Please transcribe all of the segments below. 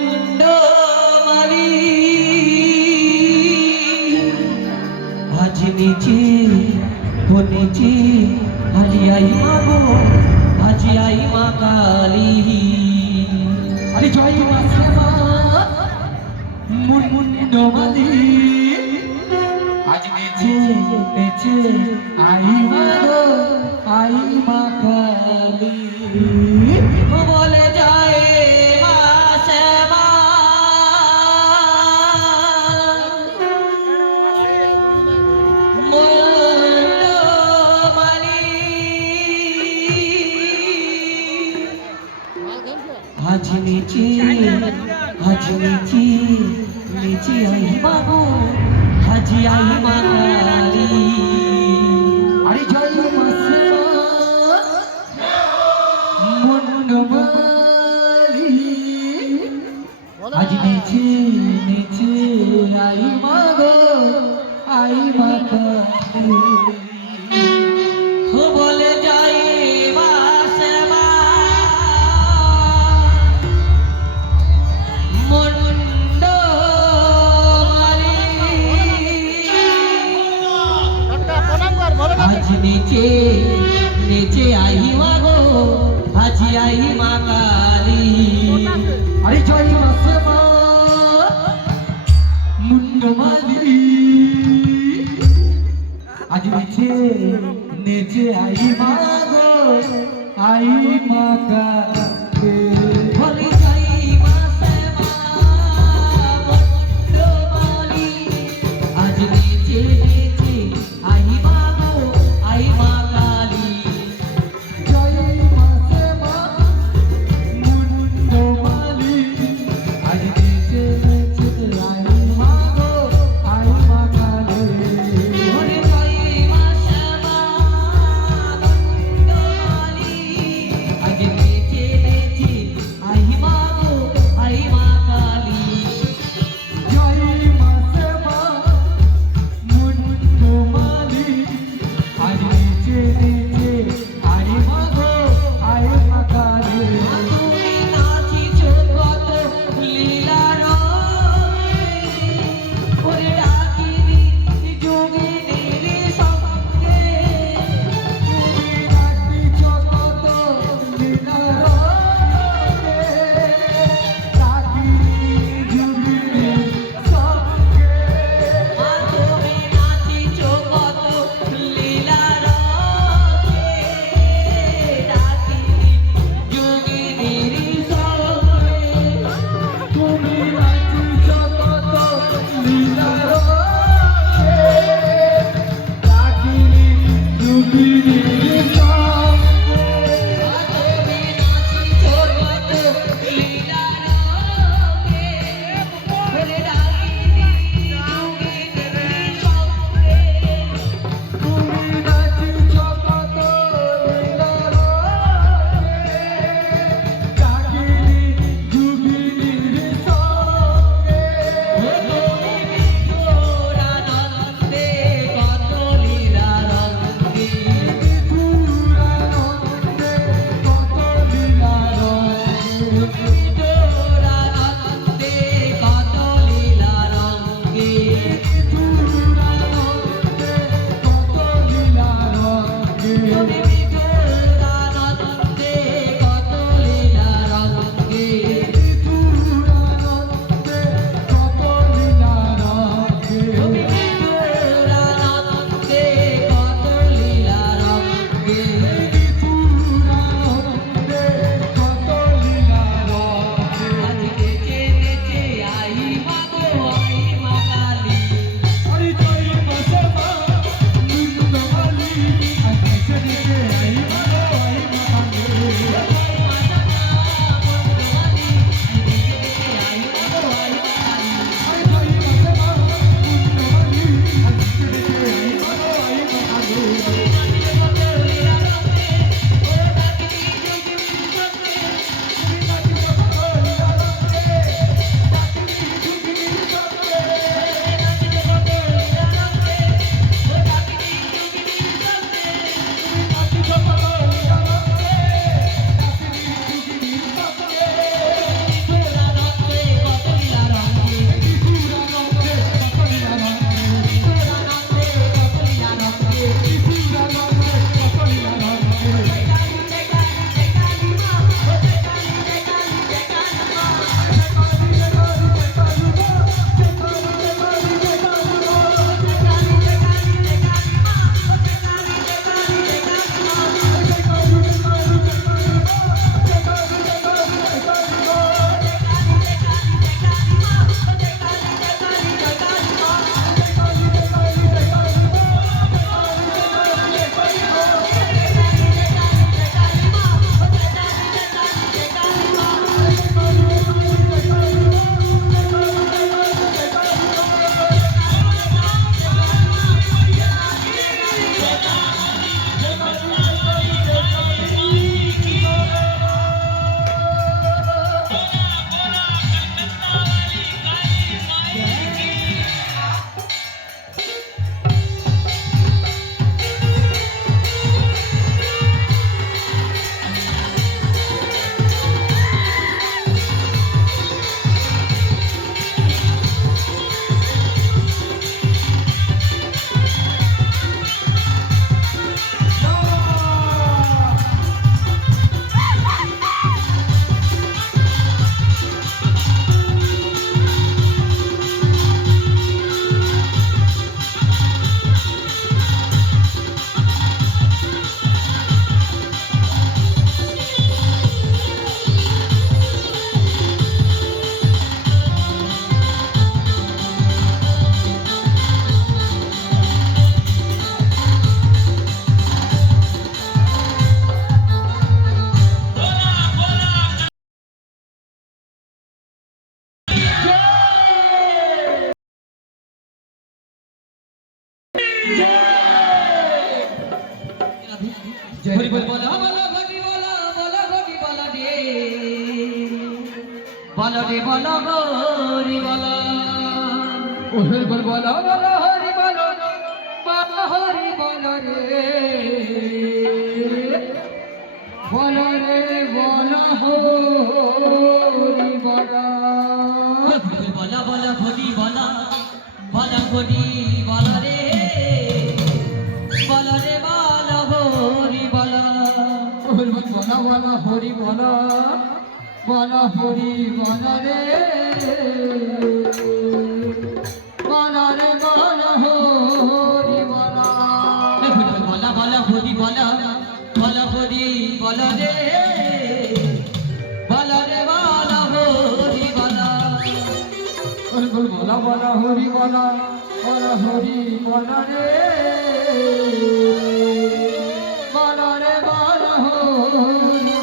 মুন্ডমালি আজ নিচে বনেছে আজি আই মাগো আজি আই মা কালী আরে জয় মা শ্যামা মুন্ডমালি আজ নিচে নেচে আই মাগো আই মা কালী বলে যায় মা শ্যামা মুন্ডমালি আজ নিচে নিচে আই মাগো আজি আই মা কালী আরে জয় মা শ্যামা মুন্ডমালি আজ নিচে আই মাগো আই মা কালী বলে যাই মা শ্যামা আজ নিচে আই মাগো আজি আই মা কালী আরে জয় মা শ্যামা মুন্ডমালি আজ নিচে আই মাগো আই মা কালী বলে যাই মা শ্যামা মুন্ডমালি আজ নিচে আই মাগো আই মা কালী জয় মা শ্যামা মুন্ডমালি আজ নিচে আই মাগো আই মা কালী ওরে জয় মা শ্যামা মুন্ডমালি আজ নিচে বলো বলো হরি বলো বলো হরি বলো রে বলো রে বলো হরি বলো ওহে বলো বলো বলো হরি বলো বলো হরি বলো রে বলো রে বলো হরি বলো বলো বলো হরি বলো বলো হরি বলো রে বলো রে বলো হরি বলো বলো বলো হরি বলো বলো হরি বলো রে বলো রে বলো হরি বলো বলো বলো হরি বলো বলো হরি বলো রে বলো রে বলো হরি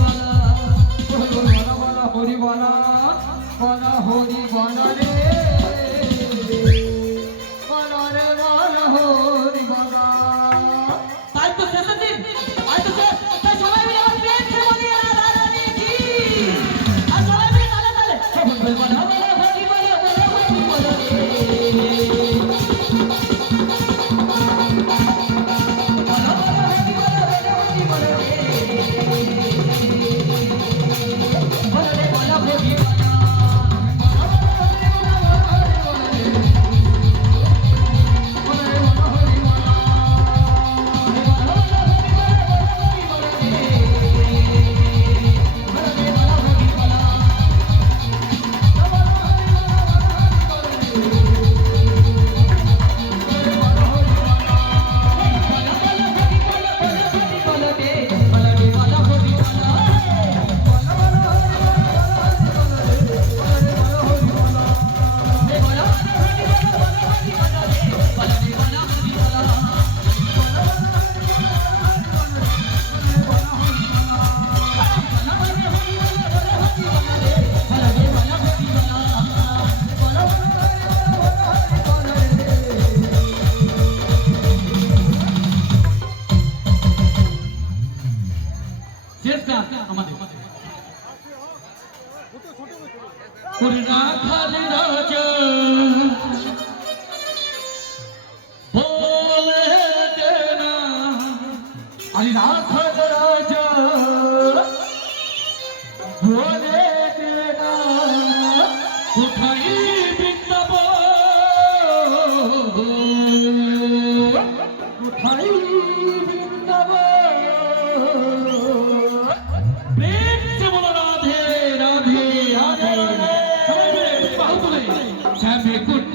বলো বলো বলো হরি বলো বলো হরি বলো রে বলো রে বলো হরি বলো Happy good